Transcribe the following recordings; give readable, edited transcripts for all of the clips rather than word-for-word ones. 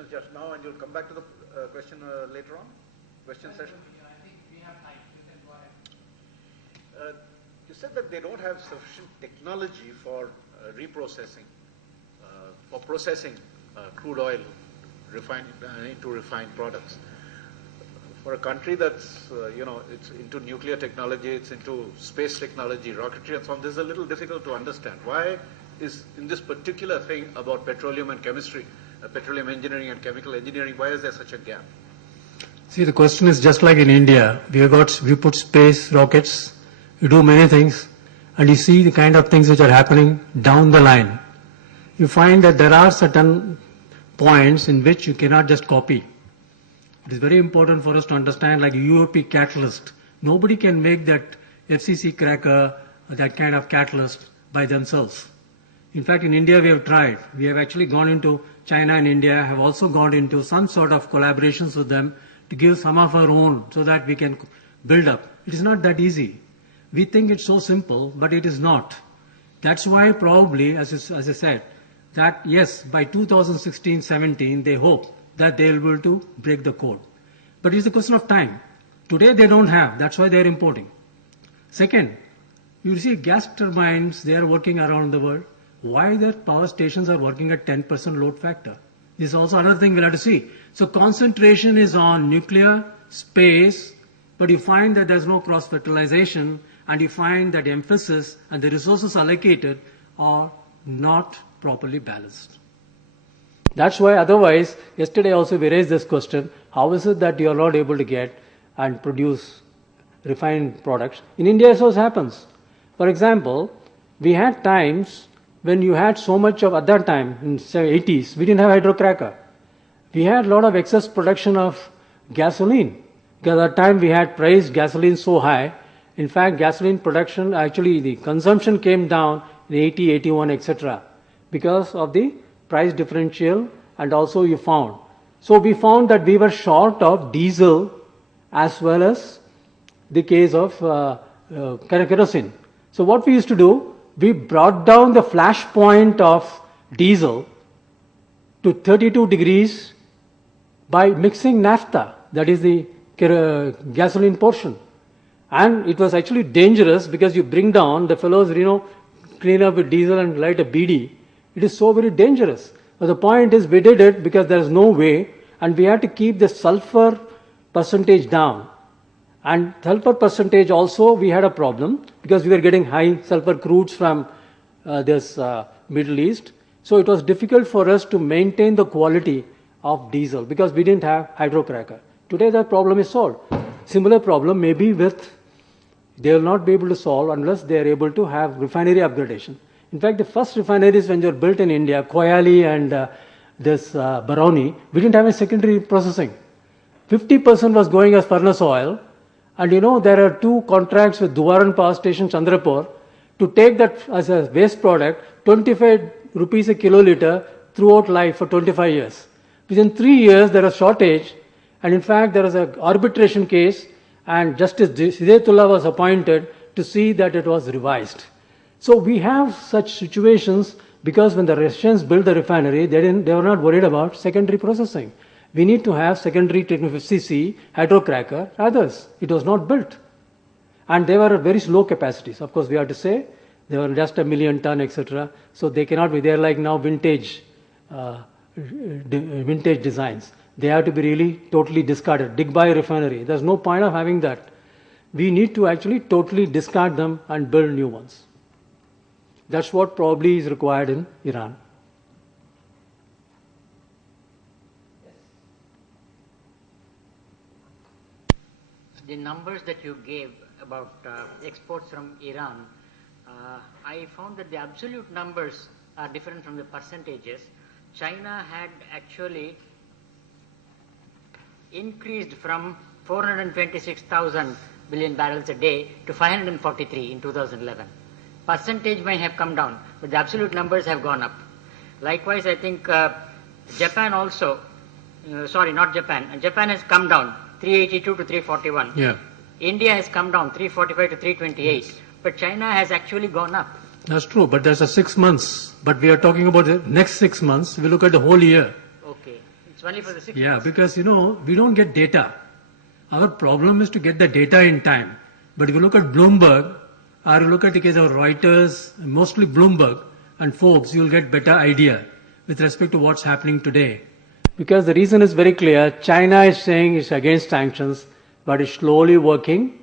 questions just now, and you'll come back to the question later on? Question session? I think we have time. You can go ahead. You said that they don't have sufficient technology for reprocessing, for processing crude oil into refined products. For a country that's, it's into nuclear technology, it's into space technology, rocketry and so on, this is a little difficult to understand. Why is, in this particular thing about petroleum and chemistry, petroleum engineering and chemical engineering, why is there such a gap? See, the question is just like in India. We put space rockets, you do many things, and you see the kind of things which are happening down the line. You find that there are certain points in which you cannot just copy. It is very important for us to understand, like UOP catalyst. Nobody can make that FCC cracker, that kind of catalyst by themselves. In fact, in India we have tried. We have actually gone into China and India, have also gone into some sort of collaborations with them to give some of our own so that we can build up. It is not that easy. We think it's so simple, but it is not. That's why probably, as I said, that yes, by 2016-17 they hope that they will be able to break the code. But it's a question of time. Today they don't have, that's why they're importing. Second, you see gas turbines, they are working around the world. Why their power stations are working at 10% load factor? This is also another thing we'll have to see. So concentration is on nuclear, space, but you find that there's no cross-fertilization, and you find that emphasis and the resources allocated are not properly balanced. That's why otherwise, yesterday also we raised this question, how is it that you are not able to get and produce refined products? In India, so happens. For example, we had times when you had so much of, at that time, in the 80s, we didn't have hydrocracker. We had a lot of excess production of gasoline. Because at that time we had priced gasoline so high. In fact, gasoline production, actually the consumption came down in 80, 81, etc. because of the price differential, and also you found. So we found that we were short of diesel as well as the case of kerosene. So what we used to do, we brought down the flash point of diesel to 32 degrees by mixing naphtha, that is the gasoline portion. And it was actually dangerous because you bring down, the fellows, clean up with diesel and light a BD. It is so very dangerous. But the point is, we did it because there is no way, and we had to keep the sulfur percentage down. And sulfur percentage also, we had a problem because we were getting high sulfur crudes from this Middle East. So it was difficult for us to maintain the quality of diesel because we didn't have hydrocracker. Today that problem is solved. Similar problem maybe with, they will not be able to solve unless they are able to have refinery upgradation. In fact, the first refineries when they were built in India, Koyali and this Barauni, we didn't have a secondary processing. 50% was going as furnace oil. And there are two contracts with Duwaran Power Station, Chandrapur, to take that as a waste product, 25 rupees a kiloliter throughout life for 25 years. Within 3 years, there was shortage, and in fact, there was an arbitration case, and Justice Sidetullah was appointed to see that it was revised. So we have such situations because when the Russians built the refinery, they were not worried about secondary processing. We need to have secondary FCC, hydrocracker, others. It was not built. And they were very slow capacities. Of course, we have to say, they were just 1 million ton, etc. So they cannot be, they are like now vintage designs. They have to be really totally discarded. Digbai refinery, there's no point of having that. We need to actually totally discard them and build new ones. That's what probably is required in Iran. The numbers that you gave about exports from Iran, I found that the absolute numbers are different from the percentages. China had actually increased from 426,000 billion barrels a day to 543 in 2011. Percentage may have come down, but the absolute numbers have gone up. Likewise, I think Japan also, sorry, not Japan, Japan has come down 382 to 341. Yeah. India has come down 345 to 328. Yes. But China has actually gone up. That's true, but there's a 6 months. But we are talking about the next 6 months. We look at the whole year. Okay. It's only for the 6 Yeah, months. because, we don't get data. Our problem is to get the data in time. But if you look at Bloomberg, or you look at the case of Reuters, mostly Bloomberg and Forbes, you'll get better idea with respect to what's happening today. Because the reason is very clear. China is saying it's against sanctions, but it's slowly working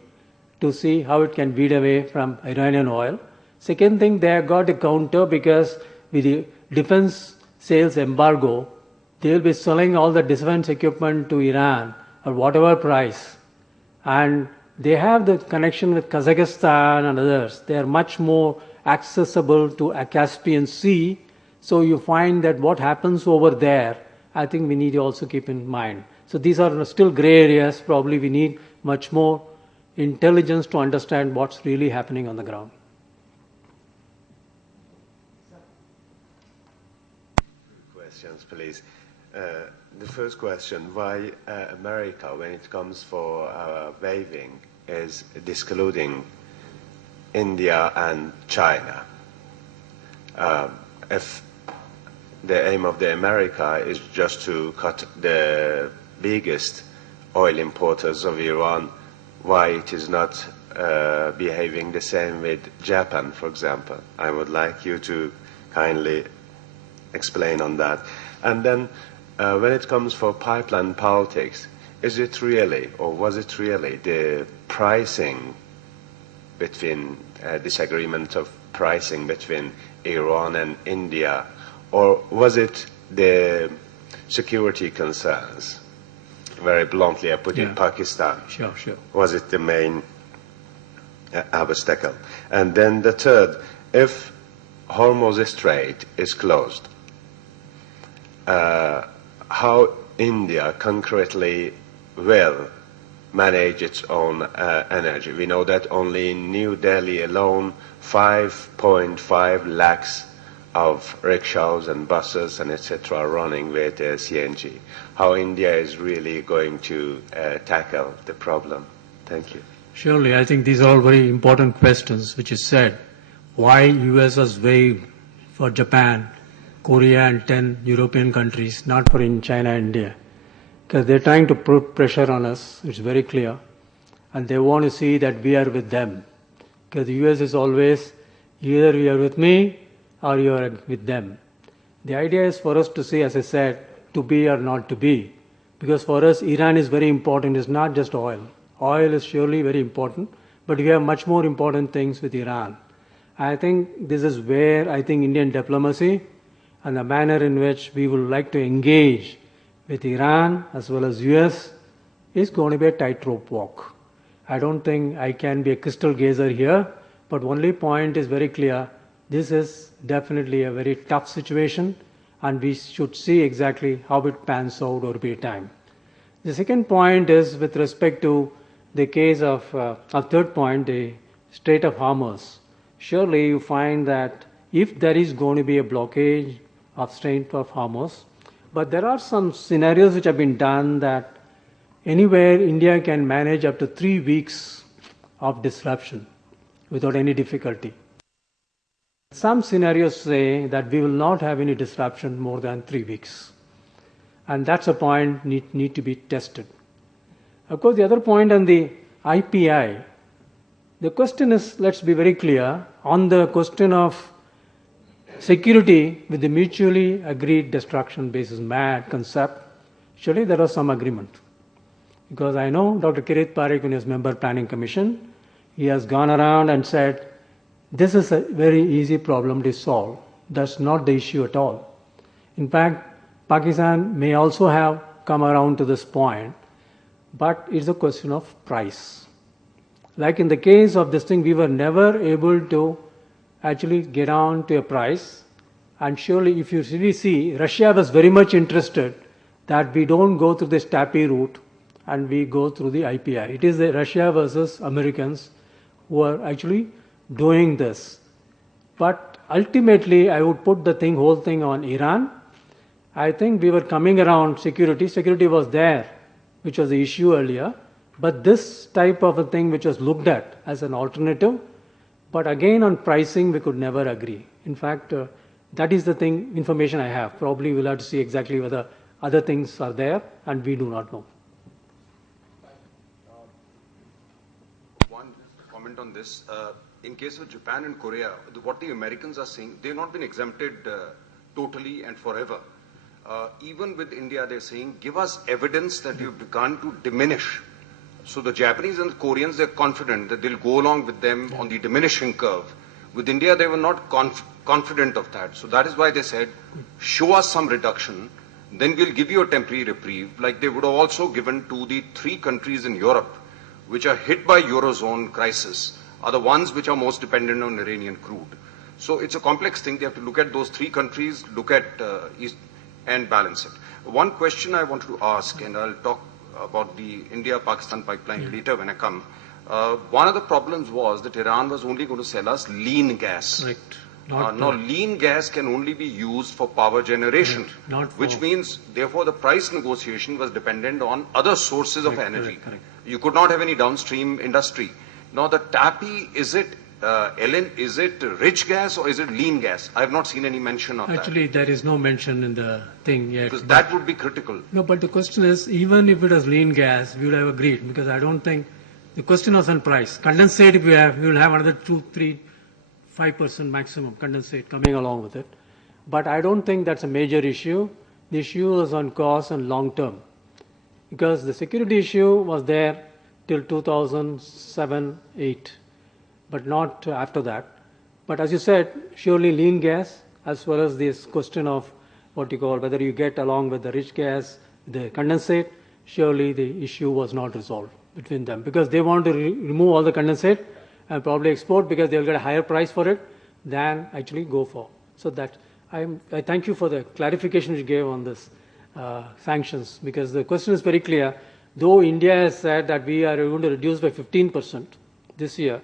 to see how it can weed away from Iranian oil. Second thing, they have got a counter because with the defense sales embargo, they will be selling all the defense equipment to Iran at whatever price. And they have the connection with Kazakhstan and others. They are much more accessible to a Caspian Sea. So you find that what happens over there, I think we need to also keep in mind. So these are still gray areas. Probably we need much more intelligence to understand what's really happening on the ground. Questions, please. The first question, why America, when it comes for waiving, is discluding India and China? If the aim of the America is just to cut the biggest oil importers of Iran, why it is not behaving the same with Japan, for example? I would like you to kindly explain on that. And then when it comes for pipeline politics, is it really, or was it really, the pricing between, disagreement of pricing between Iran and India, or was it the security concerns? Very bluntly, I put in Pakistan. Sure. Was it the main obstacle? And then the third, if Hormuz Strait is closed, how India concretely will manage its own energy. We know that only in New Delhi alone, 5.5 lakhs of rickshaws and buses and etc. are running with CNG. How India is really going to tackle the problem? Thank you. Surely, I think these are all very important questions, which is said. Why US was waived for Japan, Korea and 10 European countries, not for in China and India? Because they're trying to put pressure on us, it's very clear. And they want to see that we are with them. Because the US is always, either you are with me or you are with them. The idea is for us to see, as I said, to be or not to be. Because for us, Iran is very important. It's not just oil. Oil is surely very important, but we have much more important things with Iran. I think this is where I think Indian diplomacy and the manner in which we would like to engage with Iran as well as US is going to be a tightrope walk. I don't think I can be a crystal gazer here, but only point is very clear. This is definitely a very tough situation, and we should see exactly how it pans out over a period of time. The second point is with respect to the case of, our third point, the Strait of Hormuz. Surely you find that if there is going to be a blockage of Strait of Hormuz, but there are some scenarios which have been done that anywhere India can manage up to 3 weeks of disruption without any difficulty. Some scenarios say that we will not have any disruption more than 3 weeks. And that's a point need to be tested. Of course, the other point on the IPI, the question is, let's be very clear, on the question of security with the mutually agreed destruction basis MAD concept, surely there was some agreement. Because I know Dr. Kirit Parikh, when he was member planning commission, he has gone around and said, this is a very easy problem to solve. That's not the issue at all. In fact, Pakistan may also have come around to this point, but it's a question of price. Like in the case of this thing, we were never able to actually get on to a price. And surely if you really see, Russia was very much interested that we don't go through this TAPI route and we go through the IPI. It is the Russia versus Americans who are actually doing this. But ultimately, I would put the whole thing on Iran. I think we were coming around security. Security was there, which was the issue earlier. But this type of a thing which was looked at as an alternative, but again on pricing we could never agree. In fact, that is the information I have. Probably we'll have to see exactly whether other things are there and we do not know. One comment on this. In case of Japan and Korea, what the Americans are saying, they've not been exempted totally and forever. Even with India, they're saying, give us evidence that you've begun to diminish. So the Japanese and the Koreans, they're confident that they'll go along with them on the diminishing curve. With India, they were not confident of that. So that is why they said, show us some reduction, then we'll give you a temporary reprieve, like they would have also given to the 3 countries in Europe, which are hit by Eurozone crisis, are the ones which are most dependent on Iranian crude. So it's a complex thing. They have to look at those 3 countries, look at East, and balance it. One question I wanted to ask, and I'll talk about the India-Pakistan pipeline later when I come. One of the problems was that Iran was only going to sell us lean gas. Right. Now, lean gas can only be used for power generation, which means, therefore, the price negotiation was dependent on other sources of energy. Correct. You could not have any downstream industry. Now, the TAPI, is it is it rich gas or is it lean gas? I have not seen any mention of that. Actually, there is no mention in the thing yet. Because that would be critical. No, but the question is, even if it is lean gas, we would have agreed, because I don't think the question was on price. Condensate, if we will have another 2, 3, 5% maximum condensate coming along with it. But I don't think that's a major issue. The issue is on cost and long term. Because the security issue was there till 2007-8, but not after that. But as you said, surely lean gas, as well as this question of what you call whether you get along with the rich gas, the condensate, surely the issue was not resolved between them, because they want to remove all the condensate and probably export, because they'll get a higher price for it than actually go for. So that I thank you for the clarification you gave on this sanctions, because the question is very clear. Though India has said that we are going to reduce by 15% this year,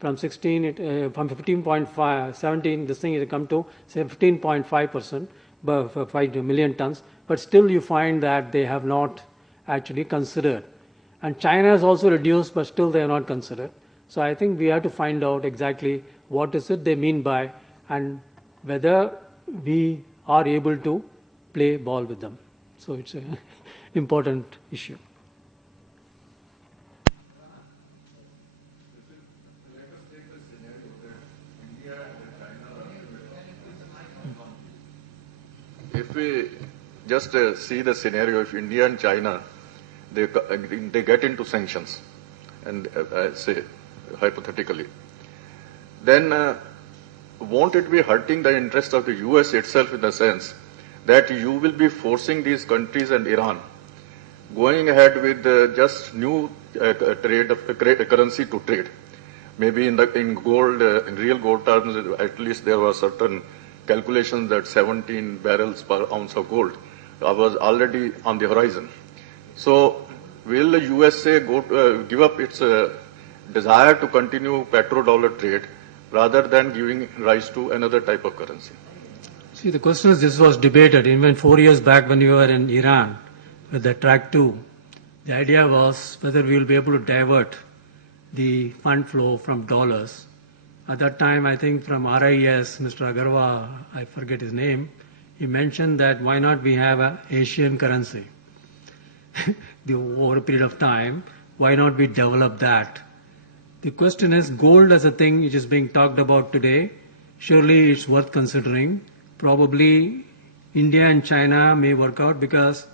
from 15.17, this thing has come to say 15.5%, for 5 million tons. But still, you find that they have not actually considered. And China has also reduced, but still they are not considered. So I think we have to find out exactly what is it they mean by, and whether we are able to play ball with them. So it's an important issue. If we just see the scenario, if India and China, they get into sanctions, and say hypothetically, then won't it be hurting the interest of the US itself, in the sense that you will be forcing these countries and Iran going ahead with just new currency to trade? Maybe in gold, in real gold terms, at least there were certain calculations that 17 barrels per ounce of gold was already on the horizon. So will the USA give up its desire to continue petrodollar trade rather than giving rise to another type of currency? See, the question is, this was debated even 4 years back when you were in Iran with the track 2. The idea was whether we will be able to divert the fund flow from dollars. At that time, I think from RIS, Mr. Agarwal, I forget his name, he mentioned that why not we have an Asian currency over a period of time, why not we develop that? The question is, gold as a thing which is being talked about today, surely it's worth considering. Probably India and China may work out, because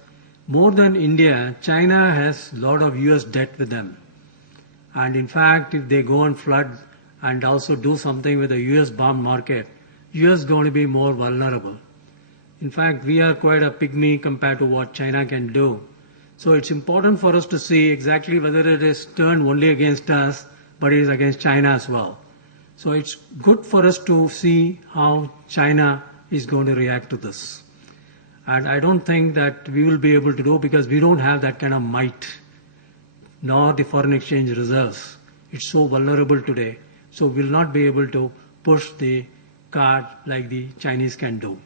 more than India, China has a lot of US debt with them. And in fact, if they go and flood and also do something with the US bond market, US is going to be more vulnerable. In fact, we are quite a pygmy compared to what China can do. So it's important for us to see exactly whether it is turned only against us, but it is against China as well. So it's good for us to see how China is going to react to this. And I don't think that we will be able to do, because we don't have that kind of might, nor the foreign exchange reserves. It's so vulnerable today. So we'll not be able to push the card like the Chinese can do.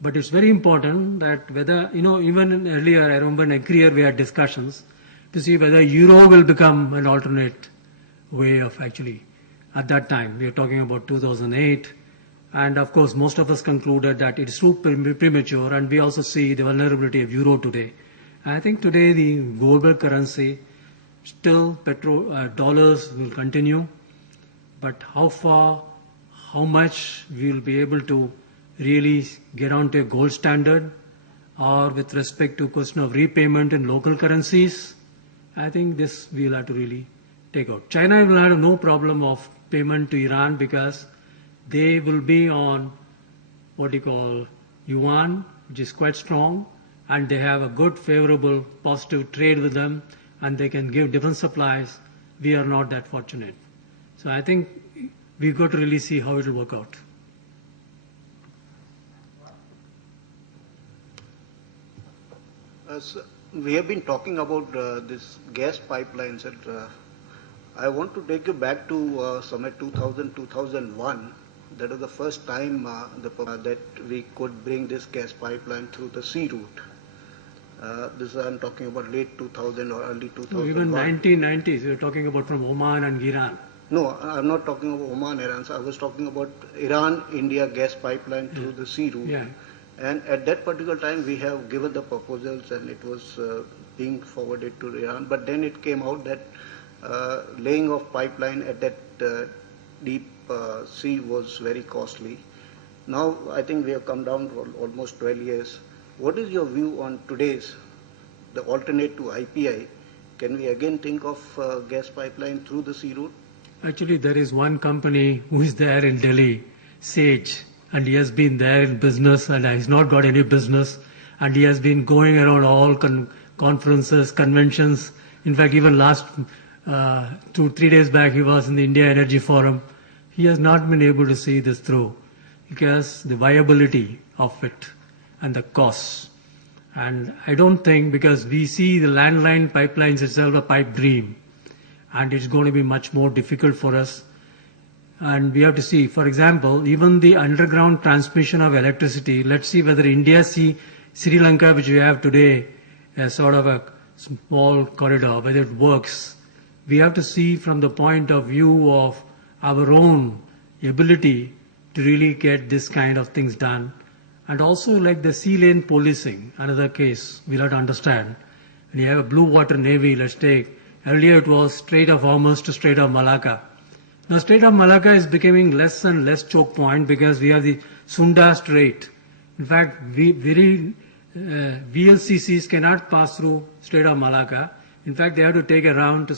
But it's very important that whether, even earlier, I remember in every year we had discussions to see whether euro will become an alternate way of actually, at that time, we were talking about 2008, And of course, most of us concluded that it is too premature, and we also see the vulnerability of euro today. I think today the global currency, still dollars will continue, but how far, how much we will be able to really get onto a gold standard, or with respect to question of repayment in local currencies, I think this we will have to really take out. China will have no problem of payment to Iran because they will be on what you call yuan, which is quite strong, and they have a good, favorable, positive trade with them, and they can give different supplies. We are not that fortunate. So I think we've got to really see how it will work out. So we have been talking about this gas pipelines, and I want to take you back to Summit 2000-2001. That was the first time that we could bring this gas pipeline through the sea route. This I'm talking about late 2000 or early 2001. No, even 1990s, you're talking about from Oman and Iran. No, I'm not talking about Oman, Iran. I was talking about Iran-India gas pipeline through the sea route. Yeah. And at that particular time, we have given the proposals, and it was being forwarded to Iran. But then it came out that laying of pipeline at that deep sea was very costly. Now, I think we have come down for almost 12 years. What is your view on today's, the alternate to IPI? Can we again think of gas pipeline through the sea route? Actually, there is one company who is there in Delhi, Sage, and he has been there in business, and he's not got any business, and he has been going around all conferences, conventions. In fact, even last 2-3 days back, he was in the India Energy Forum. He has not been able to see this through because the viability of it and the costs. And I don't think, because we see the landline pipelines itself a pipe dream, and it's going to be much more difficult for us. And we have to see, for example, even the underground transmission of electricity, let's see whether India see Sri Lanka, which we have today, as sort of a small corridor, whether it works. We have to see from the point of view of our own ability to really get this kind of things done. And also like the sea lane policing, another case we'll have to understand. When you have a blue water navy, let's take, earlier it was Strait of Hormuz to Strait of Malacca. Now, Strait of Malacca is becoming less and less choke point because we have the Sunda Strait. In fact, VLCCs cannot pass through Strait of Malacca. In fact, they have to take a round to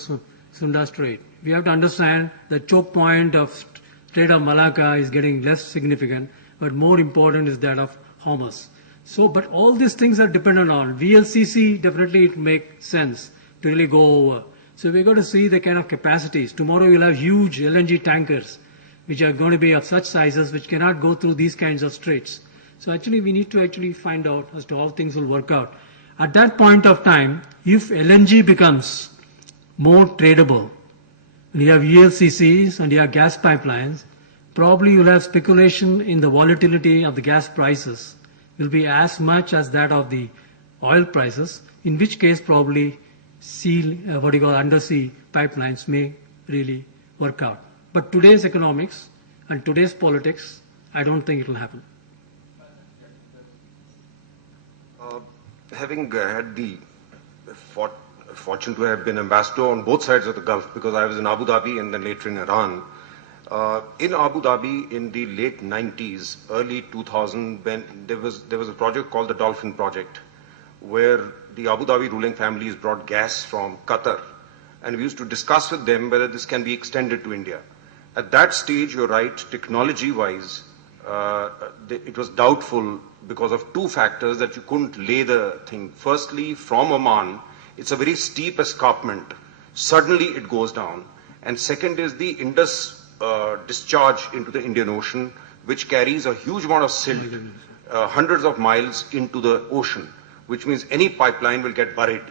Sunda Strait. We have to understand the choke point of Strait of Malacca is getting less significant, but more important is that of Hormuz. So, but all these things are dependent on VLCC. Definitely, it makes sense to really go over. So we've got to see the kind of capacities. Tomorrow we'll have huge LNG tankers, which are going to be of such sizes which cannot go through these kinds of straits. So actually we need to actually find out as to how things will work out. At that point of time, if LNG becomes more tradable, when you have VLCCs and you have gas pipelines, probably you'll have speculation in the volatility of the gas prices will be as much as that of the oil prices, in which case probably undersea pipelines may really work out. But today's economics and today's politics, I don't think it will happen. Having had the fortune to have been ambassador on both sides of the Gulf, because I was in Abu Dhabi and then later in Iran. In Abu Dhabi in the late 90s, early 2000, when there was a project called the Dolphin Project, where the Abu Dhabi ruling families brought gas from Qatar, and we used to discuss with them whether this can be extended to India. At that stage, you're right, technology-wise, it was doubtful because of two factors that you couldn't lay the thing. Firstly, from Oman, it's a very steep escarpment. Suddenly it goes down. And second is the Indus discharge into the Indian Ocean, which carries a huge amount of silt, hundreds of miles into the ocean, which means any pipeline will get buried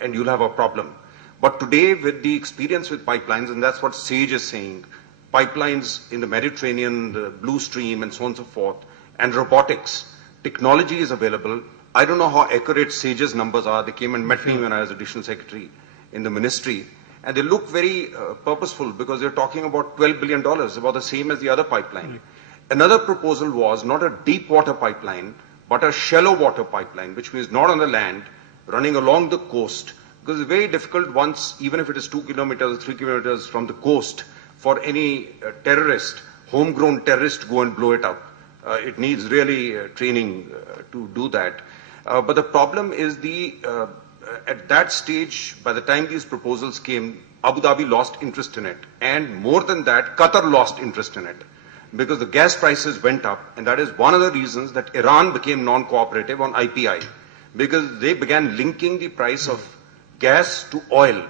and you'll have a problem. But today, with the experience with pipelines, and that's what SAGE is saying, pipelines in the Mediterranean, the Blue Stream, and so on and so forth, and robotics, technology is available. I don't know how accurate SAGE's numbers are. They came and met me when I was additional secretary in the ministry, and they look very purposeful because they're talking about $12 billion, about the same as the other pipeline. Another proposal was not a deep water pipeline, but a shallow water pipeline, which means not on the land, running along the coast, because it's very difficult once, even if it is 2 kilometers, 3 kilometers from the coast, for any terrorist, homegrown terrorist to go and blow it up. It needs really training to do that. But the problem is at that stage, by the time these proposals came, Abu Dhabi lost interest in it. And more than that, Qatar lost interest in it. Because the gas prices went up, and that is one of the reasons that Iran became non-cooperative on IPI. Because they began linking the price of gas to oil,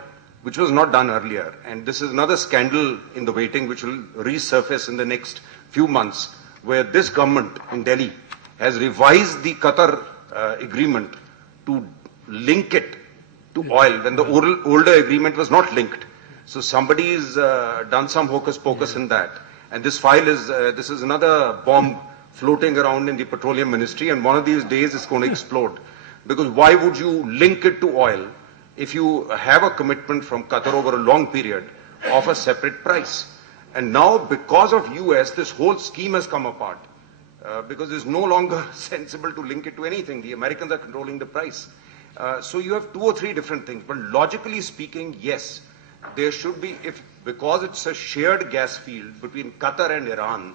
which was not done earlier. And this is another scandal in the waiting, which will resurface in the next few months, where this government in Delhi has revised the Qatar agreement to link it to oil, when the older agreement was not linked. So somebody's done some hocus pocus in that. And this file is, this is another bomb floating around in the petroleum ministry, and one of these days it's going to explode. Because why would you link it to oil if you have a commitment from Qatar over a long period of a separate price? And now, because of US, this whole scheme has come apart. Because it's no longer sensible to link it to anything. The Americans are controlling the price. So you have 2 or 3 different things. But logically speaking, yes, there should be, because it's a shared gas field between Qatar and Iran,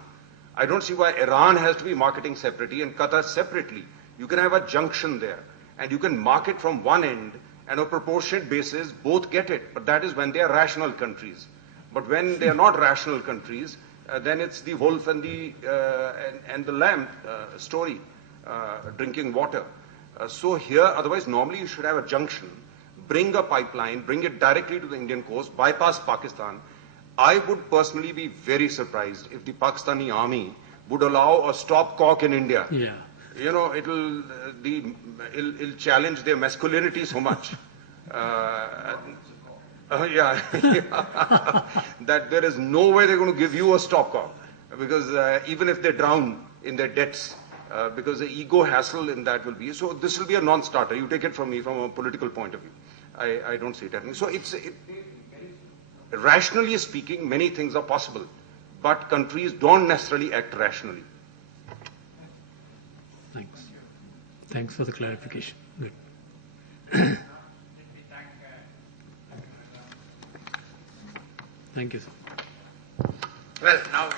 I don't see why Iran has to be marketing separately and Qatar separately. You can have a junction there, and you can market from one end, and on a proportionate basis, both get it. But that is when they are rational countries. But when they are not rational countries, then it's the wolf and the lamb story, drinking water. So here, otherwise, normally you should have a junction, bring a pipeline, bring it directly to the Indian coast, bypass Pakistan. I would personally be very surprised if the Pakistani army would allow a stopcock in India. Yeah. You know, it'll challenge their masculinity so much. That there is no way they're going to give you a stopcock, because even if they drown in their debts, because the ego hassle in that will be. So this will be a non-starter. You take it from me from a political point of view. I don't see it happening. So rationally speaking, many things are possible, but countries don't necessarily act rationally. Thanks. Thanks for the clarification. Good. Thank you, sir. Well, now